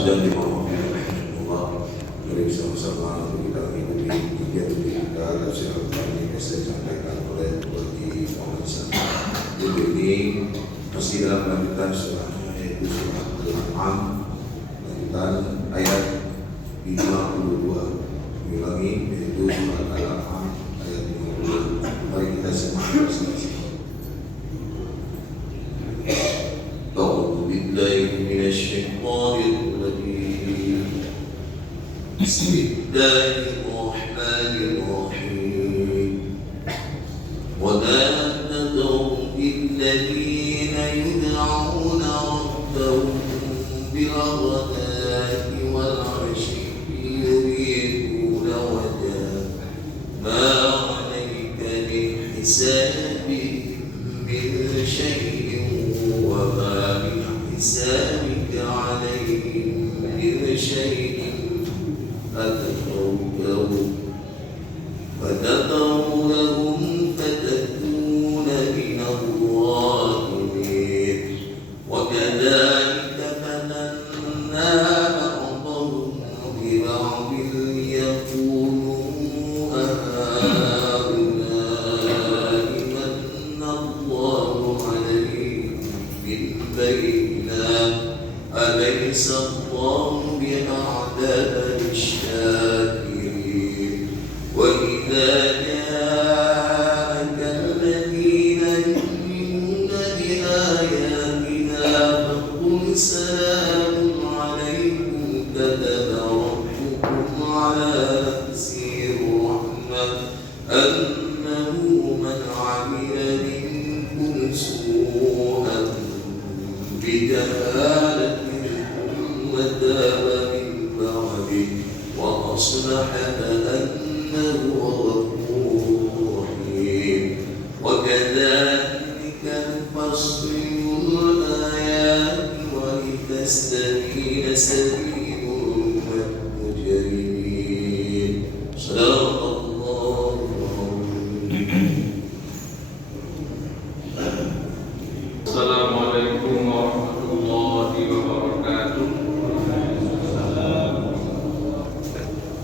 sedang dimaukan Allah. Mari sama-sama kita ikuti kegiatan kita dan silakan ini saya sampaikan oleh bagi pengawasan. Video ini masih dalam lanjutan surahnya yaitu surah Al-An'am, lanjutan ayat 52. Ulangi yaitu surah Al-An'am ayat 52. Mari kita simak bersama-sama. أعوذ بالله من الشيطان الرجيم بسم الله الرحمن الرحيم ولا تذر الذين يدعون ربهم بالغداة والعشي يريدون وجهه ما عليك من حسابهم من شيء وما من حسابك عليهم من شيء فتذرهم فتكون من الظالمين وكذلك فتنا بعضهم ببعض ليقولوا أهؤلاء من الله عليهم من بيننا أليس الله بأعلم بالشاكرين وإذا جاءك الذين يؤمنون بآياتنا فقل سلام عليكم كتب ربكم على نفسه الرحمة أنه من عمل منكم سوءا بجهالة ثم تاب من بعده وأصلح فأنه غفور رحيم وكذلك نفصل الآيات ولتستبين سبيل المجرمين صدق الله العظيم. Assalamualaikum warahmatullahi wabarakatuh.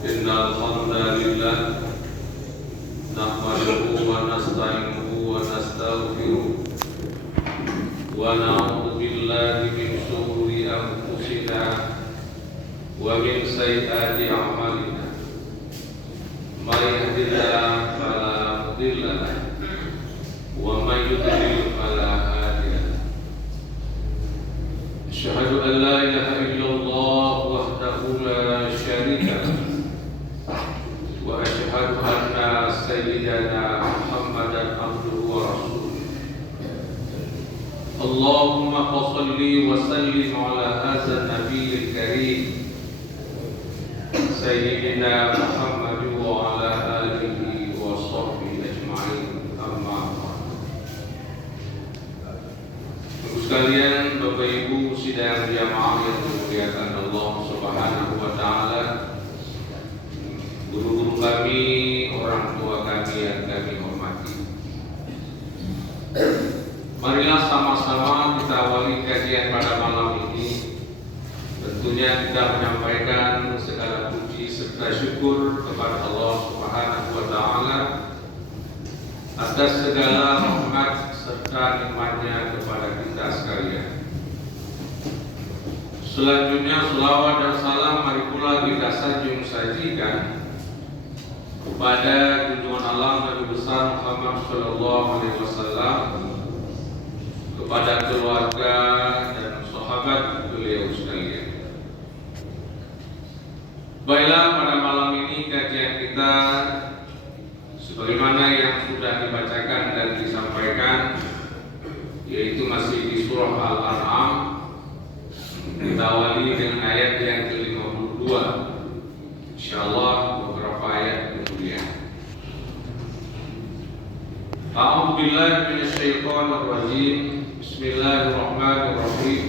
Innal hamdalillah nahmaduhu wa nasta'inuhu wa nastaghfiruh wa na'udzu billahi min shururi anfusina wa min sayyiati a'malina. May yahdihillahu fala mudilla lahu wa may yudlil fala hadiya lahu. Asyhadu an la ilaha illallah wahdahu la syarika lahu wa asyhadu anna sayyidana Muhammadan abduhu wa rasuluh. Allahumma shalli wa sallim ala hadzal nabiyil karim sayyidina Muhammad wa ala alihi wa sahbihi ajma'in. Amma ba'd. Sekalian Bapak Ibu sidang jamaah yang dimuliakan Allah Subhanahu wa taala, guru-guru kami, orang tua kami yang kami hormati. Marilah sama-sama kita awali kajian pada malam ini. Tentunya kita menyampaikan segala puji serta syukur kepada Allah Subhanahu wa taala atas segala rahmat serta nikmatnya kepada kita sekalian. Selanjutnya selawat dan salam mari pula kita sanjung sajikan kepada junjungan Allah Nabi besar Muhammad sallallahu alaihi wasallam, kepada keluarga dan sahabat beliau sekalian. Baiklah, pada malam ini kajian kita sebagaimana yang sudah dibacakan dan disampaikan, yaitu masih di surah Al-An'am. Kita awali dengan ayat yang ke-52. Insyaallah beberapa ayat kemudian. A'udzu billahi minasyaitonir rajim. Bismillahirrahmanirrahim.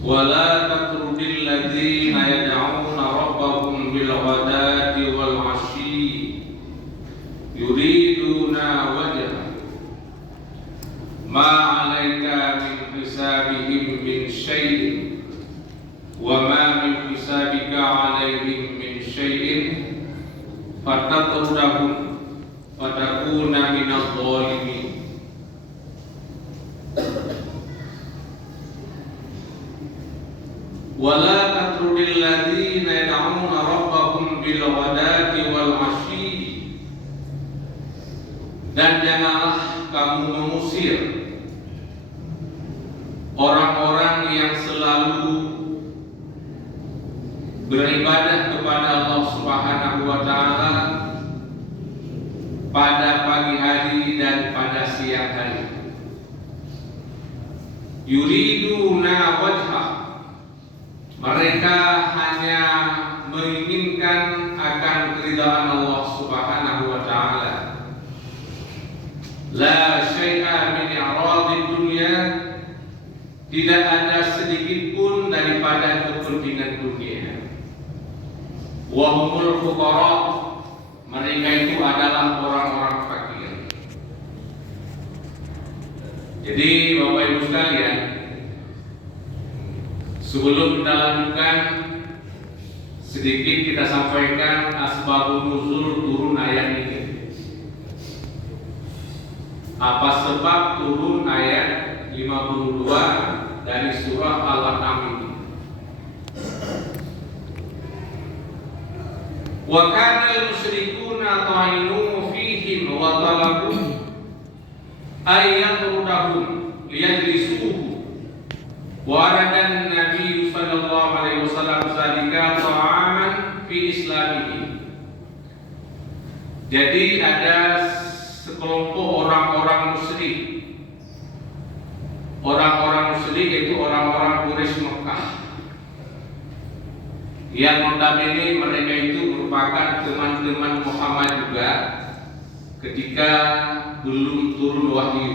Wa la tatrudil ladzina yad'una rabbahum bil ghadati wal 'ashyi yuriduna wajha ma 'alaika min hisabihim min syai'in wa ma min hisabika alaihim min syai'in fatatudahum fatakuna minadh dhalimin. Wala tatrudil ladzina yad'una rabbahum bil ghadati wal 'ashyi, dan janganlah kamu mengusir orang-orang yang selalu beribadah kepada Allah Subhanahu wa taala pada pagi hari dan pada siang hari. Yuriduna wajhah, mereka hanya menginginkan akan keridhaan Allah Subhanahu wa taala. La syai'a min i'radid dunya, tidak ada sedikit pun daripada kepentingan dunia. Wa humul fuqara, mereka itu adalah orang-orang fakir. Jadi Bapak Ibu sekalian, sebelum kita lanjutkan, sedikit kita sampaikan asbabun nuzul turun ayat ini. Apa sebab turun ayat 52 dari surah Al-An'am ini? Wa kana al-musyrikuuna ta'inu fihim wa talabu ayyatudahum liyajlisuhu wa aradan Nabi sallallahu alaihi wasallam zalika ta'aman fi islamihi. Jadi ada sekelompok orang-orang musyrik. Orang-orang musyrik itu orang-orang Quraisy Mekah, yang notabene mereka itu merupakan teman-teman Muhammad juga ketika belum turun wahyu.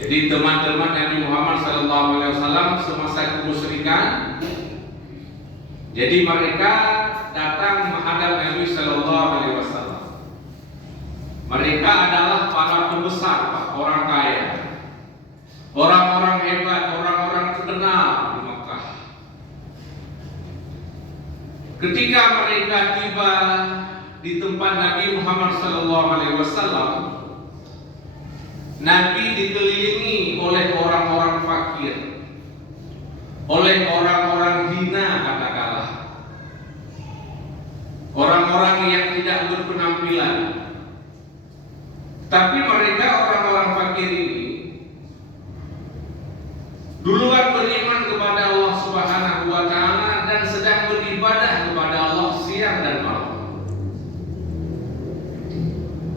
Jadi teman-teman Nabi Muhammad SAW semasa kemusyrikan. Jadi mereka datang menghadap Nabi SAW. Mereka adalah para pembesar, orang kaya, orang-orang hebat, orang-orang terkenal di Mekah. Ketika mereka tiba di tempat Nabi Muhammad SAW, Nabi dikelilingi oleh orang-orang fakir, oleh orang-orang hina katakanlah, orang-orang yang tidak berpenampilan. Tapi mereka orang-orang fakir ini duluan beriman kepada Allah Subhanahu wa taala dan sedang beribadah kepada Allah siang dan malam.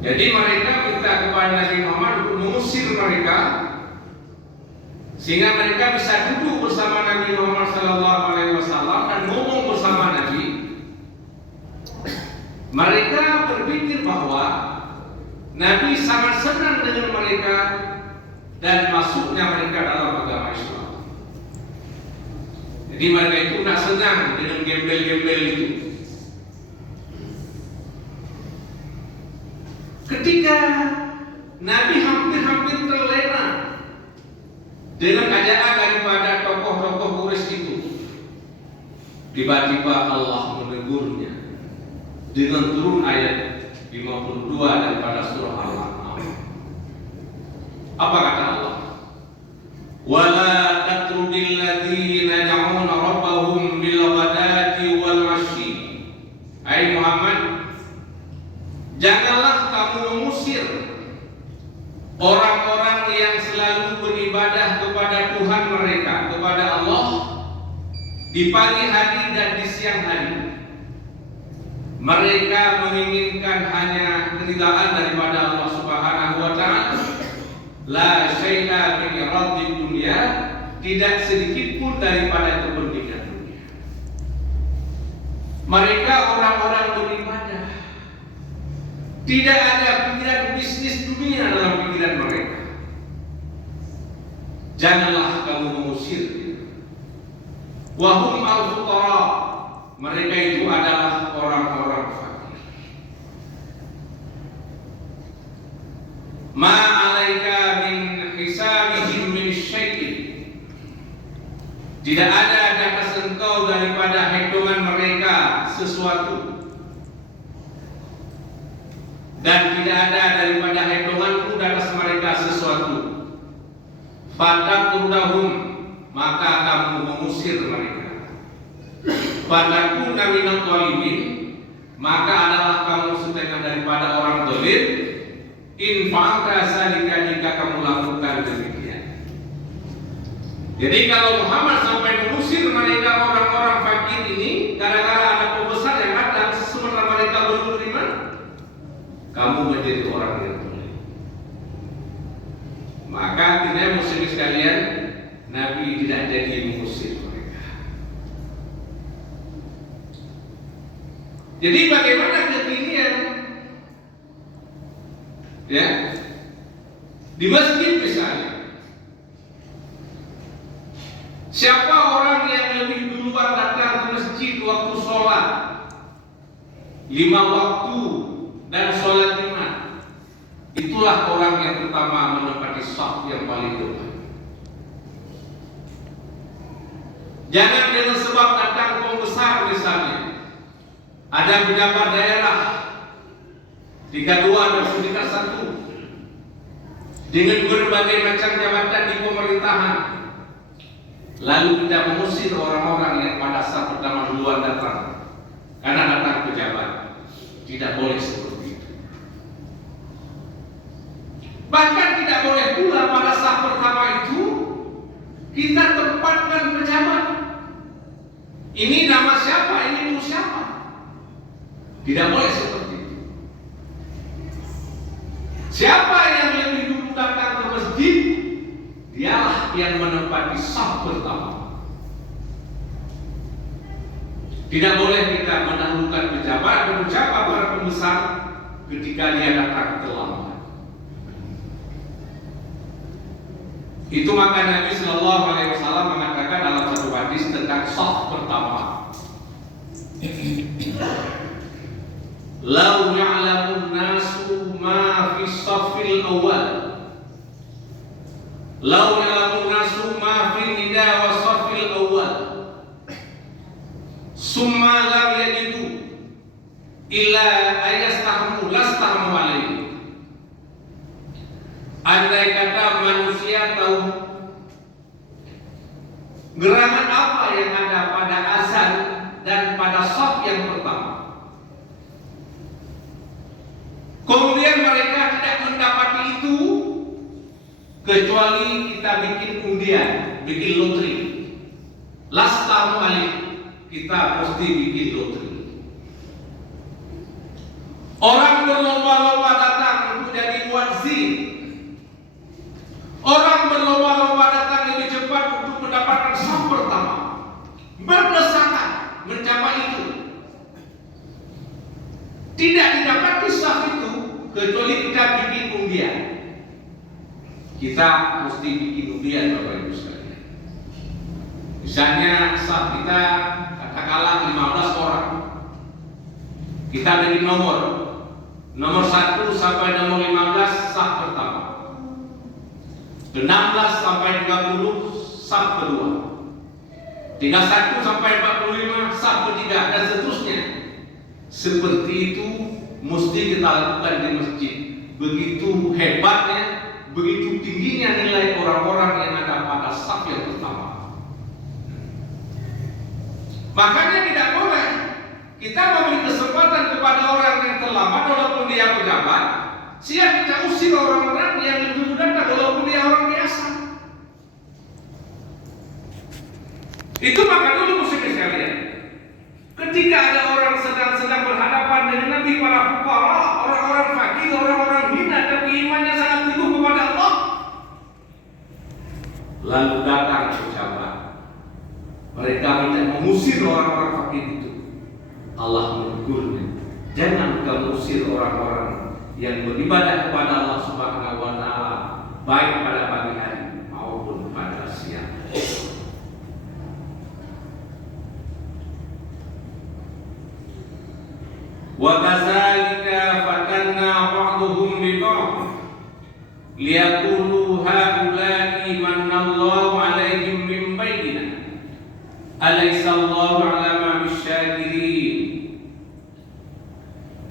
Jadi mereka minta kepada Nabi Muhammad untuk mengusir mereka sehingga mereka bisa duduk bersama Nabi Muhammad SAW dan ngomong bersama Nabi. Mereka berpikir bahwa Nabi sangat senang dengan mereka dan masuknya mereka dalam agama Islam. Jadi mereka itu tidak senang dengan gembel-gembel itu. Ketika Nabi hampir-hampir terlena dengan ajakan daripada tokoh-tokoh Quraisy itu, tiba-tiba Allah menegurnya dengan turun ayat 52 daripada surah Al-An'am. Apa kata Allah? Wala tatrudil ladzina yad'una rabbahum bil ghadati wal 'ashyi. Hai Muhammad, janganlah kamu mengusir orang-orang yang selalu beribadah kepada Tuhan mereka, kepada Allah di pagi hari dan di siang hari. Mereka menginginkan hanya keridhaan daripada Allah Subhanahu wa taala. La syai'a min iradid dunya, tidak sedikit pun daripada kepentingan dunia. Mereka orang-orang beribadah. Tidak ada pikiran bisnis dunia dalam pikiran mereka. Janganlah kamu mengusir. Wa hum al-fuqara, mereka itu adalah orang-orang fakir. Ma alaika min hisabihim min syai'in, Tidak ada di atas engkau daripada hitungan mereka sesuatu, dan tidak ada daripada hitunganku di atas mereka sesuatu. Fatatrudahum, maka kamu mengusir mereka. Fatakuna minal zalimin, maka adalah kamu setengah daripada orang zalim. In fa'alta zalika, jika kamu lakukan demikian. Jadi kalau Muhammad sampai mengusir mereka orang-orang fakir ini gara-gara ada pembesar yang datang sementara mereka belum beriman, kamu menjadi orang yang zalim. Maka tidak muslim sekalian, Nabi tidak jadi mengusir mereka. Jadi bagaimana kekinian? Ya, di masjid misalnya, siapa orang yang lebih duluan datang ke masjid waktu sholat 5 waktu dan sholat 5, itulah orang yang pertama menempati shaf yang paling depan. Jangan dengan sebab datang pembesar misalnya, ada pejabat daerah tingkat 2 dan tingkat 1 dengan berbagai macam jabatan di pemerintahan, lalu kita mengusir orang-orang yang pada saat pertama duluan datang karena datang pejabat. Tidak boleh seperti itu. Bahkan tidak boleh pula pada saat pertama itu kita tempatkan pejabat. Ini nama siapa, ini itu siapa. Tidak boleh seperti itu. Siapa yang lebih dulu datang ke masjid, dialah yang menempati shaf pertama. Tidak boleh kita mendahulukan pejabat dan ucapan para pembesar ketika dia datang terlambat. Itu maka Nabi Shallallahu Alaihi Wasallam mengatakan dalam satu hadis tentang shaf pertama. Lau ya'lamun nasu ma fi shafil awal, lau ya'lamun nasu ma fi nida wa shafil awal, summa lam yajidu illa ayastahmu lastahmu alaihi. Andai kata manusia tahu gerangan apa yang ada pada azan dan pada shaf yang pertama, kemudian mereka tidak mendapati itu, kecuali kita bikin undian, bikin lotre. Lastamu alih, kita mesti bikin lotre. Orang berlomba-lomba datang untuk jadi muadzin. Orang berlomba-lomba datang lebih cepat untuk mendapatkan shaf pertama, berdesakan mencapai itu. Tidak didapati shaf itu kecuali kita bikin undian. Kita mesti bikin undian, Bapak Ibu sekalian. Misalnya shaf kita katakanlah 15 orang. Kita bikin nomor 1 sampai nomor 15 shaf pertama, 16 sampai 30 shaf kedua, 31 sampai 45 shaf ketiga, dan seterusnya. Seperti itu mesti kita lakukan di masjid. Begitu hebatnya, begitu tingginya nilai orang-orang yang ada pada shaf yang pertama. Makanya tidak boleh kita memberi kesempatan kepada orang yang terlambat walaupun dia pejabat. Siap kita usir orang-orang yang lebih datang walaupun dia orang biasa. Itu maka dulu muslim sekalian, ketika ada orang sedang berhadapan dengan Nabi, para fuqara, orang-orang fakir, orang-orang hina, tapi imannya sangat teguh kepada Allah, lalu datang pejabat, mereka minta mengusir orang-orang fakir itu. Allah menegurnya, jangan kamu usir orang-orang yang beribadah kepada Allah Subhanahu wa Ta'ala, baik pada pagi hari maupun pada siang. Wa kadzalika fatanna ba'dhum bi ba'd liyaqulu haula'i manallahu 'alaihim min bainina Alaihissallahu alama bisyakirin.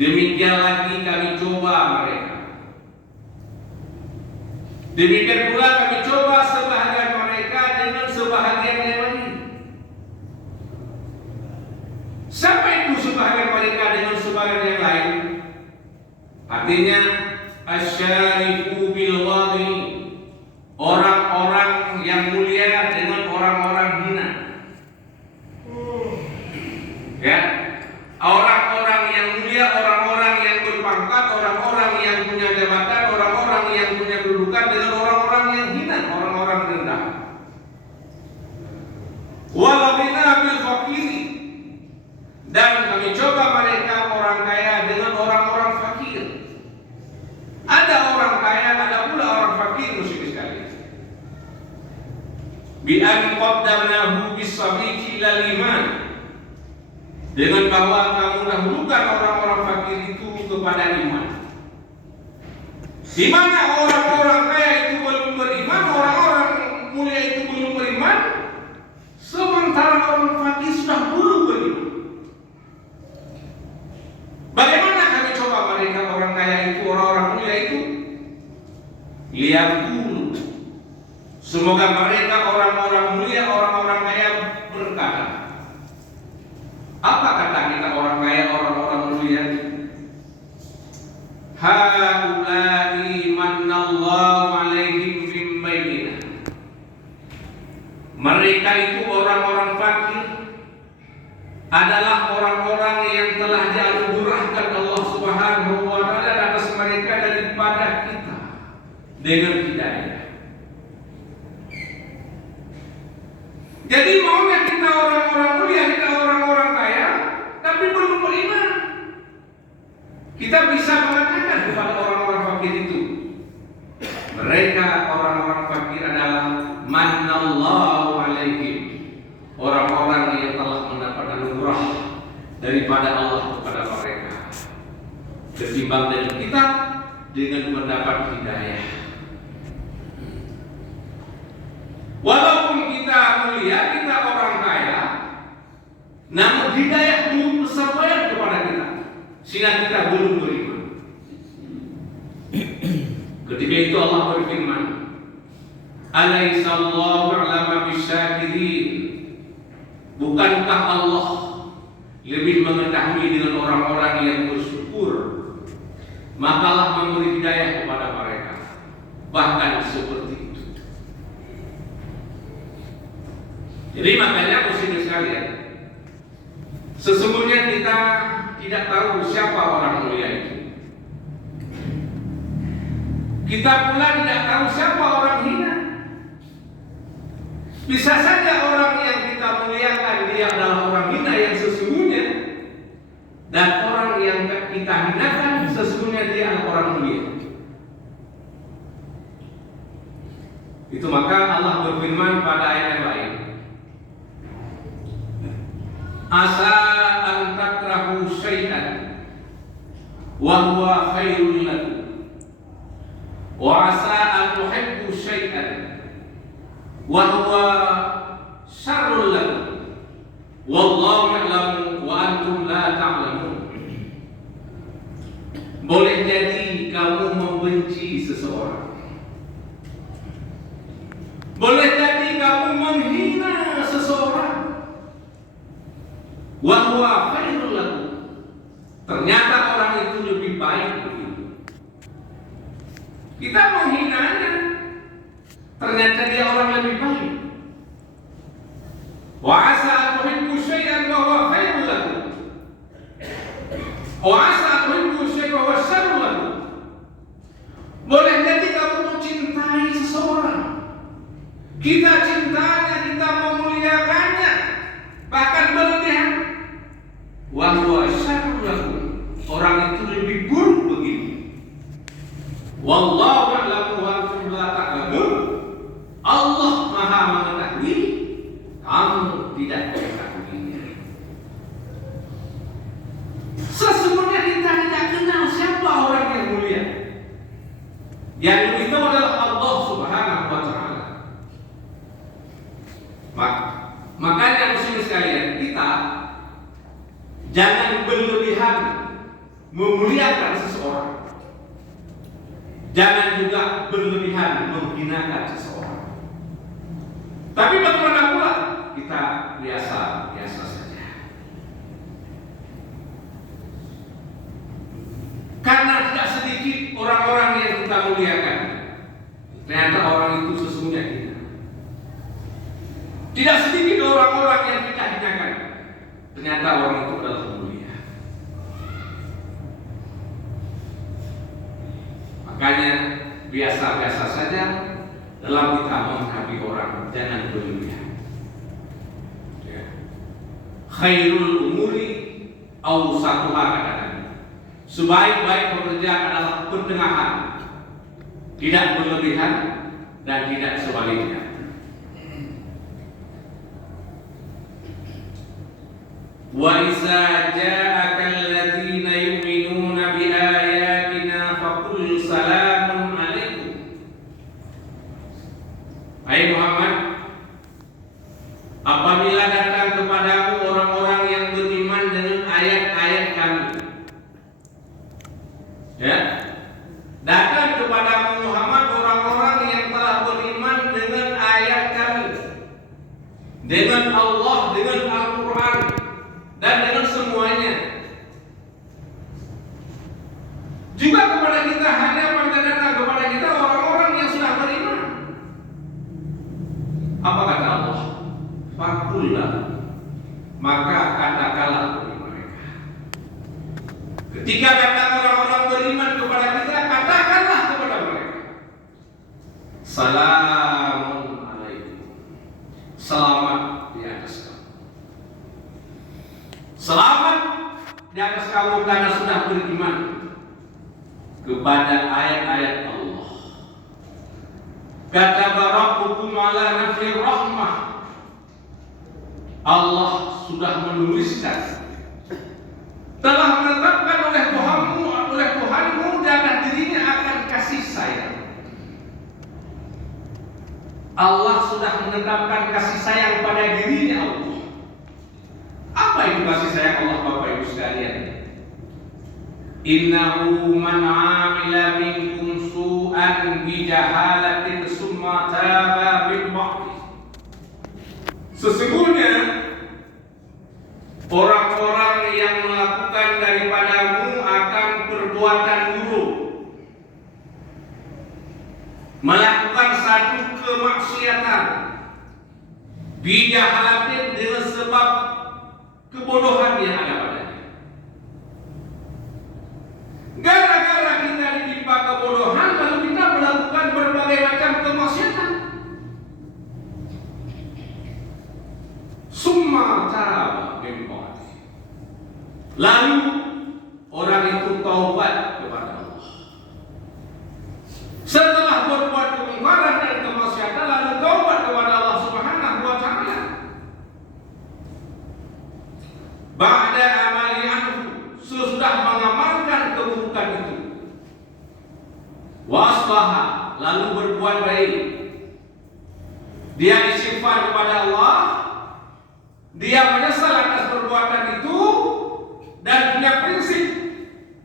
Demikian lagi kami coba mereka. Demikian pula kami coba sebahagian mereka dengan sebahagian yang lain. Siapa itu sebahagian mereka dengan sebahagian yang lain? Artinya asyarifu bil wadi, orang-orang yang mulia dengan orang-orang hina. Ya, orang-orang yang mulia, orang-orang yang berpangkat, orang-orang yang punya jabatan, orang-orang yang punya kedudukan dengan orang-orang yang hina, orang-orang rendah. Walabina bil fakiri, dan kami coba mereka orang kaya dengan orang-orang fakir. Ada orang kaya, ada pula orang fakir, muslim sekali. Bi an qaddamnahu bis-sabiqi ilal iman, dengan bahwa kamu dahulukan orang-orang fakir itu kepada iman. Di mana orang-orang kaya itu belum beriman, orang-orang mulia itu belum beriman, sementara orang fakir sudah dulu beriman. Bagaimana kami coba mereka orang kaya itu, orang-orang mulia itu? Liyaqulu, semoga mereka orang-orang mulia, orang-orang kaya berkata. Apa kata kita orang kaya, orang-orang mulia? Haula'i mannallahu alaihim min bainina. Mereka itu orang-orang fakir adalah orang-orang yang telah dianugerahkan Allah Subhanahu wa taala atas mereka daripada kita dengan hidayah. Jadi maunya kita orang-orang mulia, kita orang-orang kaya, tapi belum beriman. Kita bisa mengatakan kepada orang-orang fakir itu, mereka orang-orang fakir adalah mannallahu alaihim, orang-orang yang telah mendapat anugerah daripada Allah kepada mereka, ketimbang dengan kita dengan mendapat hidayah. Walaupun kita mulia, kita orang kaya, namun hidayah belum tersampaikan kepada kita, sehingga kita belum beriman. Ketika itu Allah berfirman, Alaihissallahu a'lama bisyakirin, bukankah Allah lebih mengetahui dengan orang-orang yang bersyukur, makalah memberi hidayah kepada mereka. Bahkan seperti itu. Jadi makanya muslimin sekalian, sesungguhnya kita tidak tahu siapa orang mulia itu. Kita pula tidak tahu siapa orang hina. Bisa saja orang yang kita muliakan dia adalah orang hina yang sesungguhnya, dan orang yang kita hinakan sesungguhnya dia adalah orang mulia. Itu maka Allah berfirman pada ayat yang lain, asa an takrahu syai'an wa huwa khairul lakum wa asa an tuhibbu syai'an wa huwa syarrul lakum wallahu ya'lamu wa antum la ta'lamun. Boleh jadi kamu membenci seseorang, boleh jadi kamu menghina seseorang, wa huwa khairul lakum, ternyata orang itu lebih baik begitu. Kita menghinanya, ternyata dia orang lebih baik. Wa asa an tuhibbu syai'an wa huwa khairul lakum, wa asa an tuhibbu syai'an wa huwa syarrul lakum. Boleh jadi kamu mencintai seseorang, kita cintanya, kita memuliakannya, bahkan berlebihan. Wa huwa syarrul lakum, orang itu lebih buruk begini. Wallahu ya'lamu wa antum la ta'lamun. Allah Maha mengetahui, kamu tidak mengetahuinya. Sesungguhnya kita tidak kenal siapa orang yang mulia. Yang itu adalah Allah Subhanahu wa taala. Makanya muslimin sekalian, kita jangan berlebihan memuliakan seseorang. Jangan juga berlebihan menghinakan seseorang. Tapi bagaimana pula kita biasa-biasa saja. Karena tidak sedikit orang-orang yang kita muliakan, ternyata orang itu sesungguhnya hina. Tidak sedikit orang-orang yang kita hinakan, ternyata orang itu adalah mulia. Makanya biasa-biasa saja dalam kita menghadapi orang, jangan berlebihan. Ya. Khairul umuri awsatuha, kata Nabi. Sebaik-baik pekerjaan adalah pertengahan, tidak berlebihan dan tidak sebaliknya. Wa iza ja'aka alladziina yu'minuuna bi ayatina faqul salamun 'alaikum. Hai Muhammad, apabila datang kepadamu orang-orang yang beriman dengan ayat-ayat kami, ya, datang kepadamu Muhammad orang-orang yang telah beriman dengan ayat kami, dengan Allah, dengan Al-Quran, dan dengan semuanya. Juga kepada kita hanya pada datang kepada kita orang-orang yang sudah beriman. Apa kata Allah? Fakullah, maka katakanlah bagi mereka. Ketika datang orang-orang beriman kepada kita, katakanlah kepada mereka, salamun alaikum, selamat di atas kamu. Selamat di atas kamu karena sudah beriman kepada ayat-ayat Allah. Kata rabbukum ala nafsi rahmah, Allah sudah menuliskan, telah menetapkan oleh Tuhanmu dan dirinya akan kasih sayang. Allah sudah menetapkan kasih sayang pada dirinya Allah. Apa itu kasih sayang Allah, Bapak Ibu sekalian? Innahu man 'amila minkum su'an bi jahalatin summa taba min ba'di. Sesungguhnya orang-orang yang melakukan daripadamu akan perbuatan buruk, melakukan satu kemaksiatan, bijahalatin, dengan sebab kebodohan yang ada padanya. Gara-gara kita ditimpa kebodohan, lalu kita melakukan berbagai macam kemaksiatan. Summa taba min ba'di. Lalu orang itu taubat kepada Allah. Setelah berbuat kemungkaran dan kemaksiatan, lalu taubat kepada Allah Subhanahu wa ta'ala. Ba'da amali anhu, sesudah mengamalkan keburukan itu. Wa aslaha, lalu berbuat baik. Dia istighfar kepada Allah, dia menyesal atas perbuatan itu, dan punya prinsip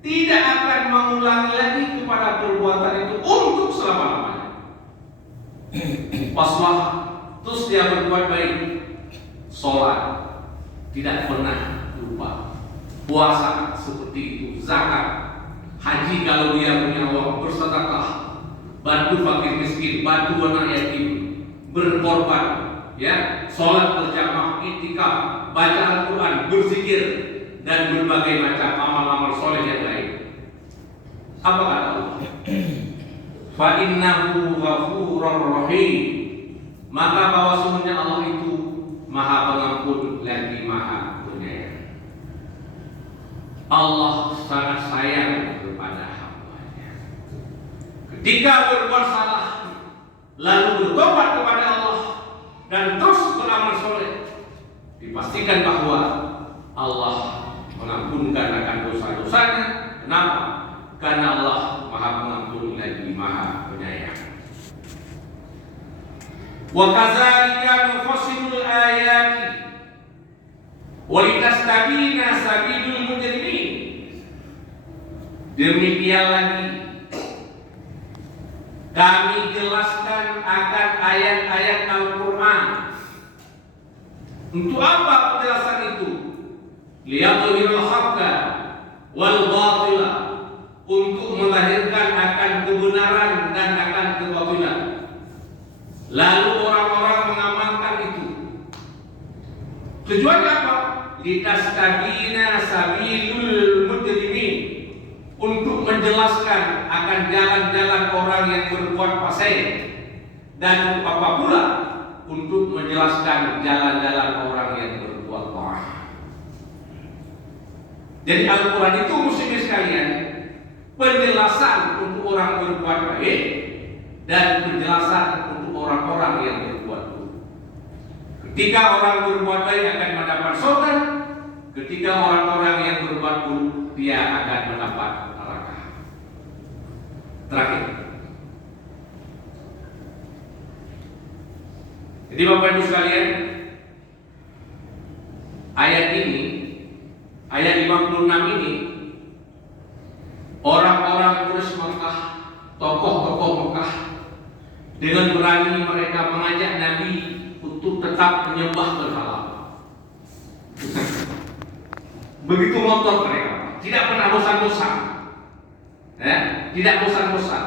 tidak akan mengulangi lagi kepada perbuatan itu untuk selama-lamanya. Paslah, terus dia berbuat baik, sholat, tidak pernah lupa, puasa seperti itu, zakat, haji kalau dia punya uang, bersedekah, bantu fakir miskin, bantu anak yatim, berkorban, ya, sholat berjamaah, iktikaf, baca Al-Quran, berzikir, dan berbagai macam amal-amal soleh yang lain. Apa kata Allah? Fa innahu ghafurur rahim. Maka bahwa sesungguhnya Allah itu Maha Pengampun lagi Maha Penyayang. Allah sangat sayang kepada hamba-Nya. Ketika berbuat salah, lalu bertobat kepada Allah dan terus beramal soleh, dipastikan bahwa Allah mengampunkan akan dosa-dosanya. Kenapa? Karena Allah Maha Pengampun lagi Maha Penyayang. Wa kadzalika nufassilul ayati Walitastabina sabilul mujrimin. Demikian lagi kami jelaskan akan ayat-ayat Al-Quran. Untuk apa penjelasan itu? Liyadhhirul haqqa wal batila, untuk melahirkan akan kebenaran dan akan kebatilan. Lalu orang-orang mengamalkan itu. Tujuan apa? Litastabina sabilul mujrimin, untuk menjelaskan akan jalan-jalan orang yang berbuat fasik, dan apa pula untuk menjelaskan jalan-jalan orang yang berbuat taat. Jadi Al-Quran itu muslimin sekalian, penjelasan untuk orang berbuat baik dan penjelasan untuk orang-orang yang berbuat buruk. Ketika orang berbuat baik akan mendapat surga, ketika orang-orang yang berbuat buruk dia akan mendapat neraka. Terakhir. Jadi Bapak Ibu sekalian, ayat ini, ayat 56 ini, orang-orang Quraisy Mekah, tokoh-tokoh Mekah, dengan berani mereka mengajak Nabi untuk tetap menyembah berhala. Begitu ngotot mereka, tidak pernah bosan-bosan, tidak bosan-bosan.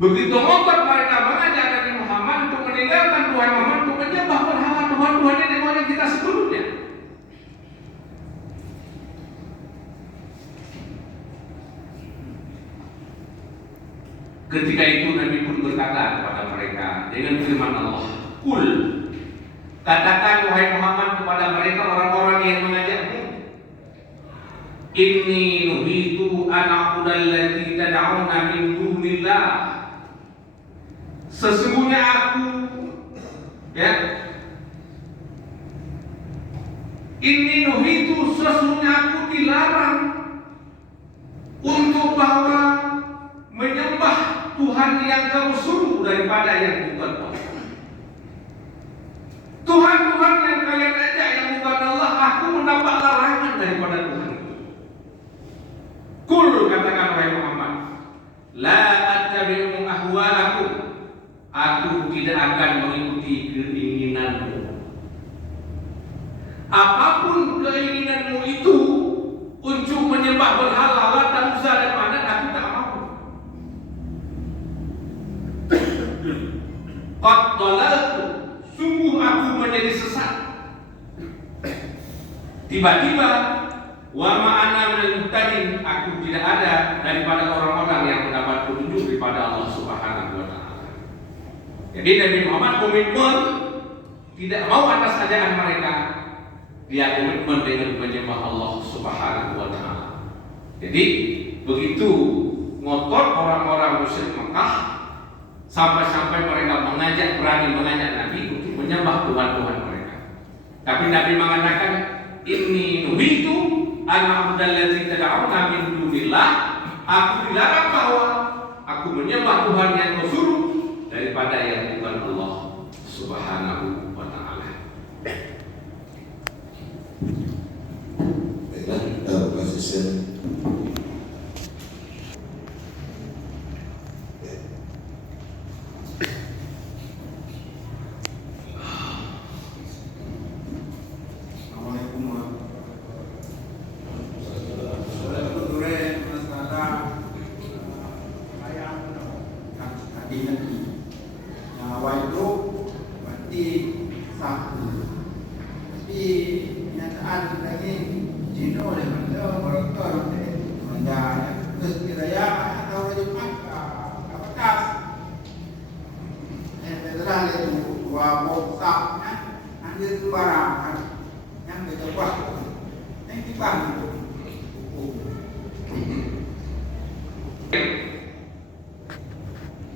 Begitu ngotot mereka mengajak Nabi Muhammad untuk meninggalkan Tuhan Muhammad, untuk menyembah berhala Tuhan-Tuhan nenek moyang kita sebelumnya. Ketika itu Nabi pun berkata kepada mereka dengan firman Allah, "Qul," katakan wahai Muhammad kepada mereka orang-orang yang mengajakmu, "Inni nuhitu an a'budal ladzi tad'una min dunillah." Sesungguhnya aku, Inni nuhitu, sesungguhnya aku dilarang untuk bahwa menyembah Tuhan yang kamu suruh daripada yang bukan Allah. Tuhan-Tuhan yang kalian ajak yang bukan Allah, aku mendapat larangan daripada Tuhan. Qul, katakan wahai Muhammad, la attabi'u ahwa'akum, aku tidak akan mengikuti keinginanmu. Apapun keinginanmu itu untuk menyembah berhala, Lat, Uzza dan Manat, aku tak mau. Qad dhalaltu, sungguh aku menjadi sesat. Tiba-tiba wa ma'ana minal muhtadin, aku tidak ada daripada orang-orang yang mendapat petunjuk daripada Allah Subhanahu wa taala. Jadi Nabi Muhammad komitmen tidak mau atas ajaran mereka, dia komitmen dengan menyembah Allah Subhanahu wa taala. Jadi begitu ngotot orang-orang musyrik Mekah, sampai-sampai mereka berani mengajak Nabi untuk menyembah Tuhan-Tuhan mereka. Tapi Nabi mengatakan, "Inni nuhitu an a'budal ladzi tad'una min dunillah." Aku dilarang bahwa aku menyembah Tuhan yang kau suruh daripada yang bukan Allah Subhanahu wa taala. Baiklah, kita buka sesi.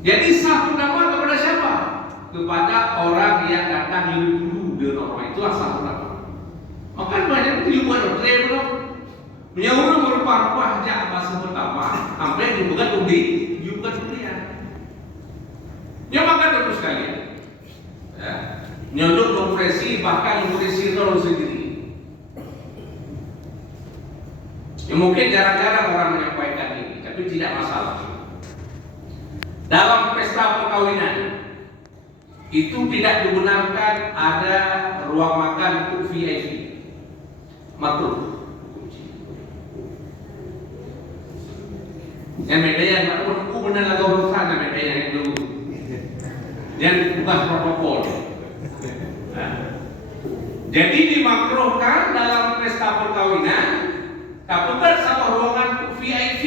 Jadi satu nama kepada siapa? Kepada orang yang datang lebih dulu dari orang itu satu nama. Maka banyak di luar negeri menyuruh berupa-rupa aja bahasa pertama, sampai dibuka juga dunia. Ya maka terus sekalian, nyodok konferensi bahkan konferensi nol sendiri. Ya, mungkin jarang-jarang orang menyampaikan ini, tapi tidak masalah. Dalam pesta perkawinan itu tidak dibenarkan ada ruang makan untuk VIP. Makruh. Yang beda yang aku benar lagi urusan yang beda yang dulu. Yang bukan protokol. Nah. Jadi dimakruhkan dalam pesta perkawinan kapan sama ruangan untuk VIP.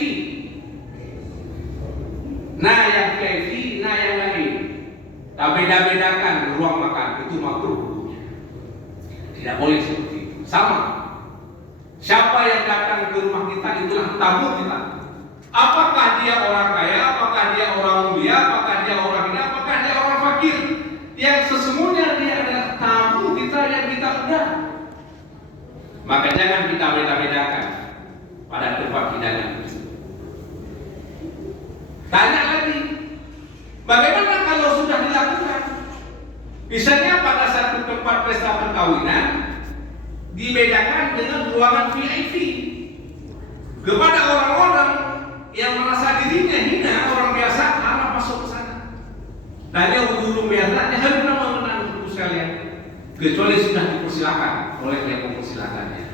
Nah yang VIP, nah yang lain. Tak beda-bedakan ruang makan, itu makruh. Tidak boleh seperti itu. Sama. Siapa yang datang ke rumah kita itulah tamu kita. Apakah dia orang kaya, apakah dia orang mulia, apakah dia orang ini, apakah dia orang fakir. Yang sesungguhnya dia adalah tamu kita yang kita undang. Maka jangan kita beda-bedakan pada tempat hidangan. Tanya lagi, bagaimana kalau sudah dilakukan? Misalnya pada satu tempat pesta perkawinan dibedakan dengan ruangan VIP kepada orang-orang yang merasa dirinya hina, orang biasa anak masuk ke sana. Tanya ujung biasa, dia harus mengenal untuk sekalian, kecuali sudah dipersilakan oleh yang mempersilakannya.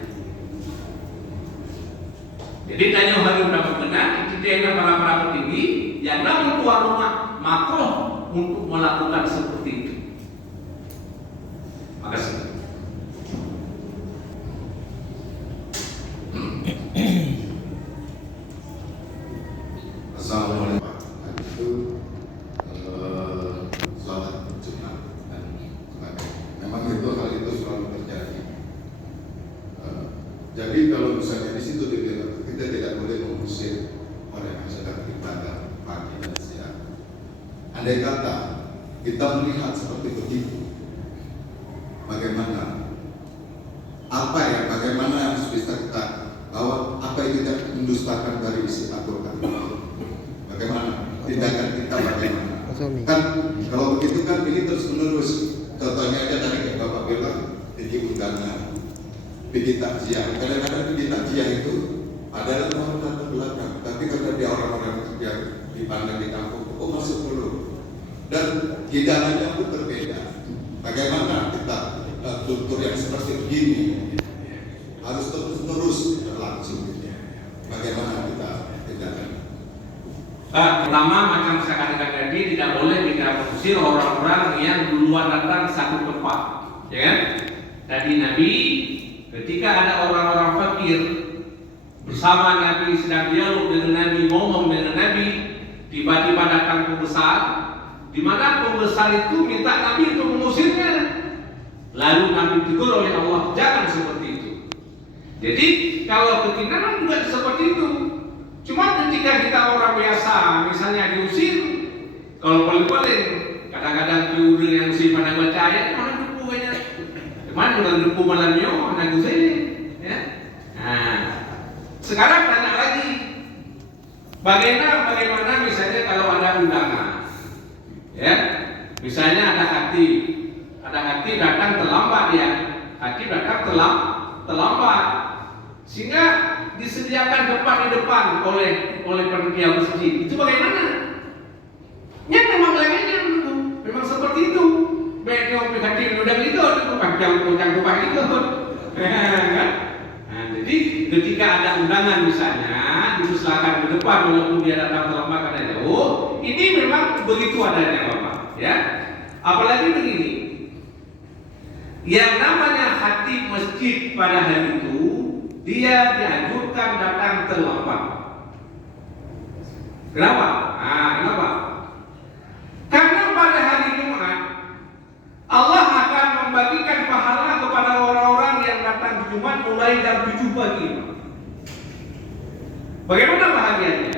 Jadi tanya harus mengenal, kita para petinggi yang namun tuan rumah makruh untuk melakukan seperti itu. Makasih. Assalamualaikum. Itu sholat Jumat dan sebagainya. Memang hal itu selalu terjadi. Jadi kalau misalnya di situ kita tidak boleh mengusir orang yang sedang beribadah pagi dan siang. Andai kata kita melihat seperti begitu, bagaimana yang bisa kita bahwa apa yang kita mendustakan dari isi Al-Quran? Bagaimana tindakan kita bagaimana? Kan kalau begitu kan ini terus menerus. Contohnya aja tadi kayak Bapak bilang pergi undangan, pergi takziah. Kadang-kadang pergi takziah itu adalah orang datang belakang, tapi kalau dia orang-orang yang dipandang di kampung, oh masuk dulu. Dan hidangannya pun berbeda. Bagaimana kita kultur yang seperti begini harus terus berlangsung. Bagaimana kita tindakan? Pertama, macam saya katakan tadi, tidak boleh kita mengusir orang-orang yang duluan datang satu tempat, ya kan? Tadi Nabi, ketika ada orang-orang fakir bersama Nabi sedang dialog dengan Nabi, ngomong dengan Nabi, tiba-tiba datang pembesar, di mana pembesar itu minta Nabi untuk mengusirnya. Lalu Nabi tegur oleh Allah, jangan seperti itu. Jadi kalau ketindakan juga seperti itu. Cuma ketika kita orang biasa, misalnya diusir, kalau paling-paling kadang-kadang diusir yang usir pada baca ayat, mana dupu banyak, mana dengan dupu malamnya, mana gusir, ya. Nah, sekarang tanya lagi, bagaimana misalnya kalau ada undangan, ya, misalnya ada hati datang terlambat ya, hati datang terlambat, sehingga disediakan tempat di depan oleh panitia masjid. Itu bagaimana? Ya memang lainnya itu, memang seperti itu. Baik yang hati udah ikut, bukan tukang ikut. Nah, jadi ketika ada undangan misalnya, dipersilakan ke depan walaupun dia datang terlambat karena jauh. Ini memang begitu adanya Bapak, ya. Apalagi begini, yang namanya khatib masjid pada hari itu dia dianjurkan datang terlambat. Kenapa? Kenapa? Karena pada hari Jumat Allah akan membagikan pahala kepada orang-orang yang datang di Jumat mulai jam 7 pagi. Bagaimana bahagianya?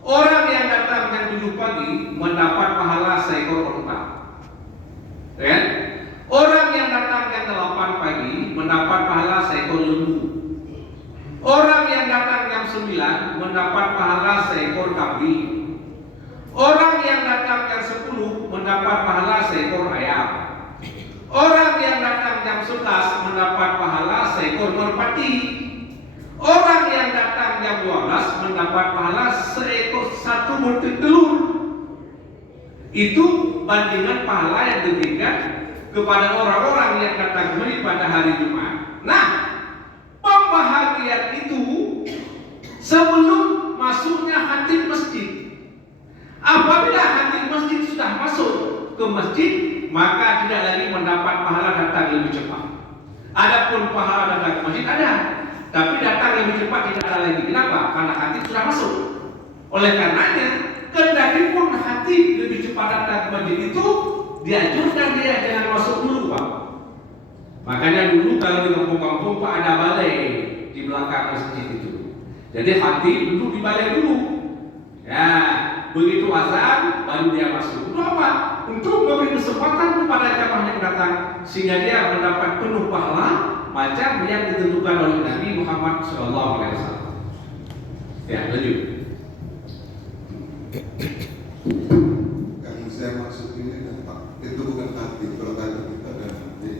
Orang yang datang jam 7 pagi mendapat pahala seekor unta. Ya? Orang yang datang jam 8 pagi mendapat pahala seekor lembu. Orang yang datang jam 9 mendapat pahala seekor kambing. Orang yang datang jam 10 mendapat pahala seekor ayam. Orang yang datang jam 11 mendapat pahala seekor merpati. Orang yang datang jam 12 mendapat pahala seekor satu butir telur. Itu bandingan pahala yang diberikan kepada orang-orang yang datang ke masjid pada hari Jumat. Nah, pembahagian itu sebelum masuknya khatib masjid. Apabila khatib masjid sudah masuk ke masjid, maka tidak lagi mendapat pahala datang lebih cepat. Adapun pahala datang ke masjid ada, tapi datang lebih cepat tidak ada lagi. Kenapa? Karena khatib sudah masuk. Oleh karenanya, kendati pun khatib lebih cepat datang ke masjid itu, dianjurkan dia jangan masuk dulu, Pak. Makanya dulu kalau di kampung-kampung Pak ada balai di belakang masjid itu. Jadi khatib duduk di balai dulu. Ya, begitu azan baru dia masuk. Untuk apa? Untuk memberi kesempatan kepada jamaah yang datang sehingga dia mendapat penuh pahala macam yang ditentukan oleh Nabi Muhammad SAW. Ya, lanjut. Yang saya maksud ini Pak, itu bukan hati. Kalau tadi kita ada nanti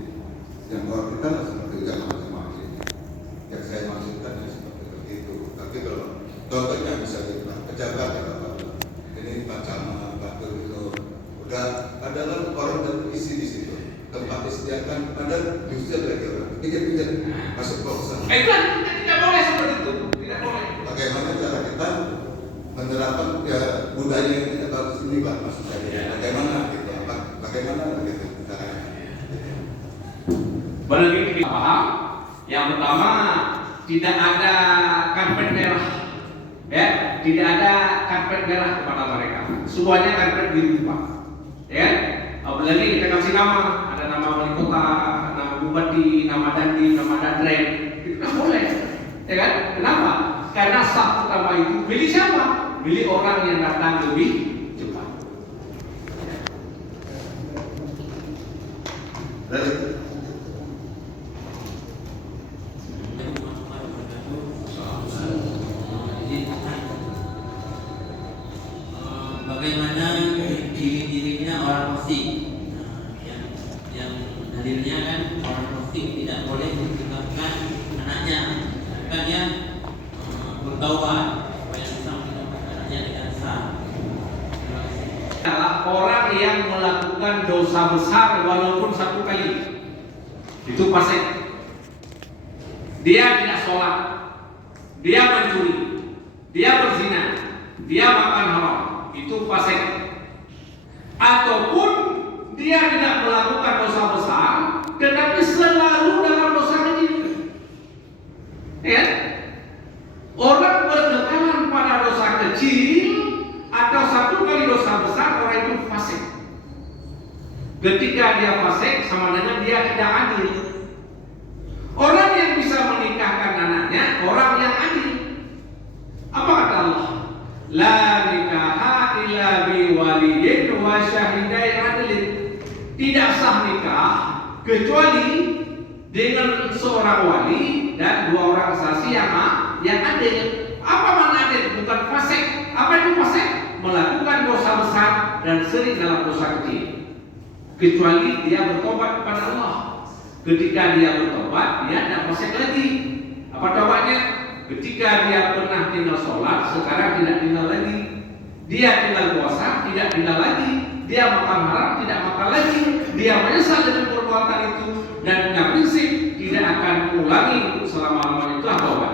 yang kalau kita seperti jamaah ini. Yang saya maksudkan seperti itu. Tapi kalau contohnya misalnya pejabat ya Bapak, ini Pak Camat, Pak Gubernur, udah adalah orang terisi di situ. Tempat disediakan ada diusir lagi orang. Pikir-pikir masuk kosan. Tidak boleh seperti itu. Tidak boleh. Bagaimana cara kita menerapkan ya, budaya yang tidak bagus ini Pak, maksud saya. Bagaimana gitu? Bagaimana gitu caranya? Benar kita paham. Yang pertama, tidak ada karpet merah. Ya, tidak ada karpet merah kepada mereka. Semuanya karpet biru, Pak. Ya, apalagi kita kasih nama, ada nama wali kota, nama bupati, nama dandim, nama datren, itu kan boleh. Ya kan? Kenapa? Karena sah pertama itu pilih siapa? Pilih orang yang datang lebih cepat. Bagaimana ciri-cirinya orang Muslim? Yang dalilnya kan orang Muslim tidak boleh meninggalkan anaknya, kan ya bertaubat supaya bisa meninggalkan anaknya dengan sah. Adalah orang yang melakukan dosa besar walaupun satu kali. Itu fasik. Dia tidak sholat, dia mencuri, dia berzina, dia makan haram. Itu fasik. Ataupun dia tidak melakukan dosa besar, tetapi selalu dalam dosa kecil. Ya? Orang berkekalan pada dosa kecil atau satu kali dosa besar, orang itu fasik. Ketika dia fasik, sama dengan dia tidak adil. Orang yang bisa menikahkan anaknya, orang yang adil. Apa kata Allah? La nikaha illa bi waliyin wa syahidai adlin. Tidak sah nikah kecuali dengan seorang wali dan dua orang saksi yang adil. Apa makna adil? Bukan fasik. Apa itu fasik? Melakukan dosa besar dan sering dalam dosa kecil. Kecuali dia bertobat kepada Allah. Ketika dia bertobat, dia tidak fasik lagi. Apa tobatnya? Ketika dia pernah tinggal sholat, sekarang tidak tinggal lagi. Dia tinggal puasa, tidak tinggal lagi. Dia makan haram, tidak makan lagi. Dia menyesal dengan perbuatan itu dan punya prinsip tidak akan mengulangi selama-lamanya. Itu tobat.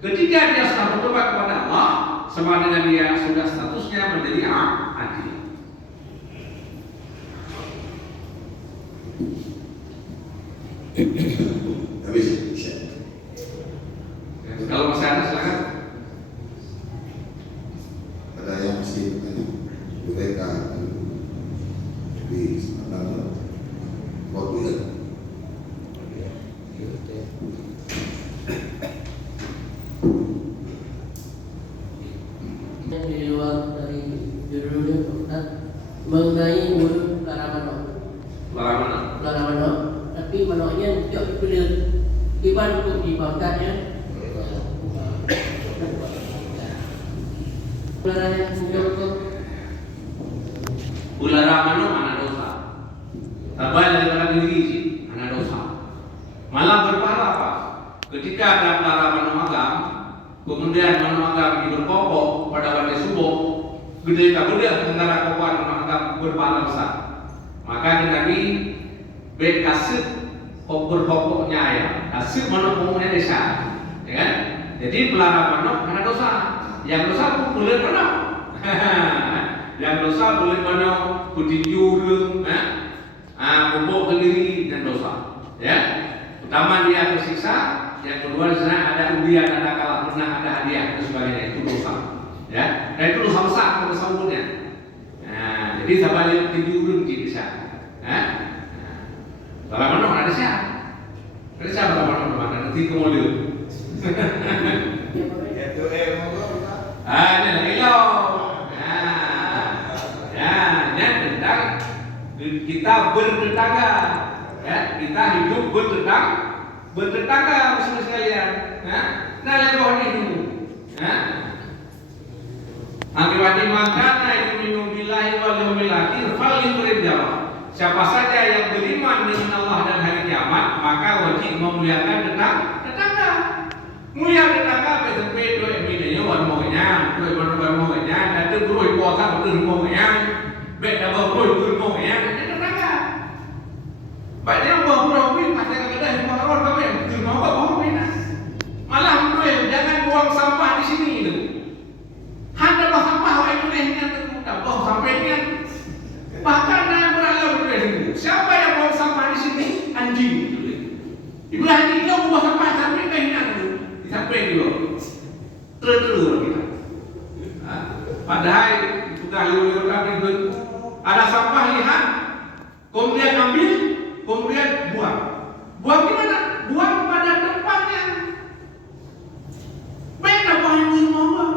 Ketika dia sudah bertobat kepada Allah, sama dengan dia sudah statusnya menjadi adil. Habis. Kalau masih ada silakan. Ada yang masih bertanya? Mereka di sementara waktu ya. Di luar dari judulnya Ustaz mengenai mulut larangan, tapi manaknya tidak dipilih iban untuk dimakan ya. Ular yang menjorok Ular mano anak dosa. Tabal daripada diri anak dosa. Malah berpahala Pak. Ketika ada ular mano agam, kemudian mano agam hidup pokok pada waktu subuh, gede tak gede negara kokoan mano agam berpahala besar. Maka Nabi berkasih berpokoknya ya, kasih mano pokoknya desa, ya kan? Jadi pelarang mano karena dosa, yang dosa pun boleh mano, yang dosa boleh mano kutinju, bubuk sendiri dan dosa, ya. Pertama dia tersiksa, yang kedua di sana ada undian, ada kalah menang, ada hadiah dan sebagainya, itu dosa, ya. Dan itu dosa besar, dosa umurnya. Nah, jadi sampai dia tidur di desa, kalau mana ada siapa? Ada siapa kalau mana nanti kemudian. Ini lagi loh. Ya, tentang kita bertetangga, ya, kita hidup bertetangga bersama sekalian, ya. Nah, lekoh itu, ya. Akibat makana itu minum billahi wal yaumil akhir fal yurid jawab. Siapa saja yang beriman dengan Allah dan hari kiamat, maka wajib memuliakan tetangga. Mulia tetangga betul dua emilenya wan monya, dua monya, dan tu dua kuasa betul monya, beda bawa dua monya, tetangga. Banyak buah pun masih kadang buah orang kami betul mau bawa monya. Malah dua jangan buang sampah di sini itu. Hanya buang sampah orang Indonesia tu tak buang sampahnya. Bahkan yang berlalu itu siapa yang buang sampah di sini? Anjing. Ibu anjing kau buang sampah sampai ke hilang tu, sampai dulu. Terus kita. Padahal itu kalau kami ada sampah lihat, kemudian ambil, kemudian buang. Buang di mana? Buang pada tempatnya. Beda buang di rumah.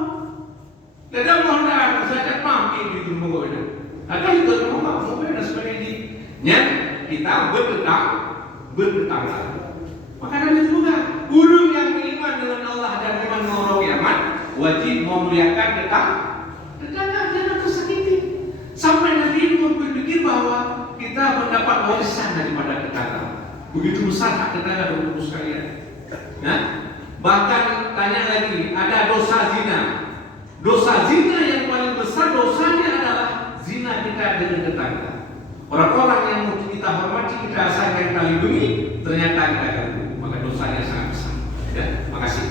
Tidak mau dah saya mampir di rumah kita. Ada itu rumah mungkin dan sebagainya. Yang kita bertetangga. Maka Nabi juga burung yang beriman dengan Allah dan beriman dengan orang kiamat wajib memuliakan tetangga jangan tersakiti. Sampai Nabi pun berpikir bahwa kita mendapat warisan daripada tetangga. Begitu besar hak tetangga dan urus sekalian. Nah, bahkan tanya lagi ada dosa zina. Dosa zina yang paling besar dosanya adalah zina kita dengan tetangga. Orang-orang yang kita hormati, kita sayang, kita lindungi, ternyata kita ganggu, maka dosanya sangat besar. Ya, makasih.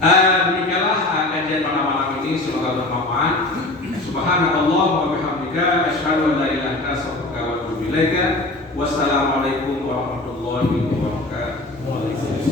Demikianlah kajian pada malam ini, semoga bermanfaat. Subhanallah wa bihamdika, asyhadu an la ilaha illa anta, astaghfiruka wa atubu ilaika. Wassalamualaikum warahmatullahi wabarakatuh.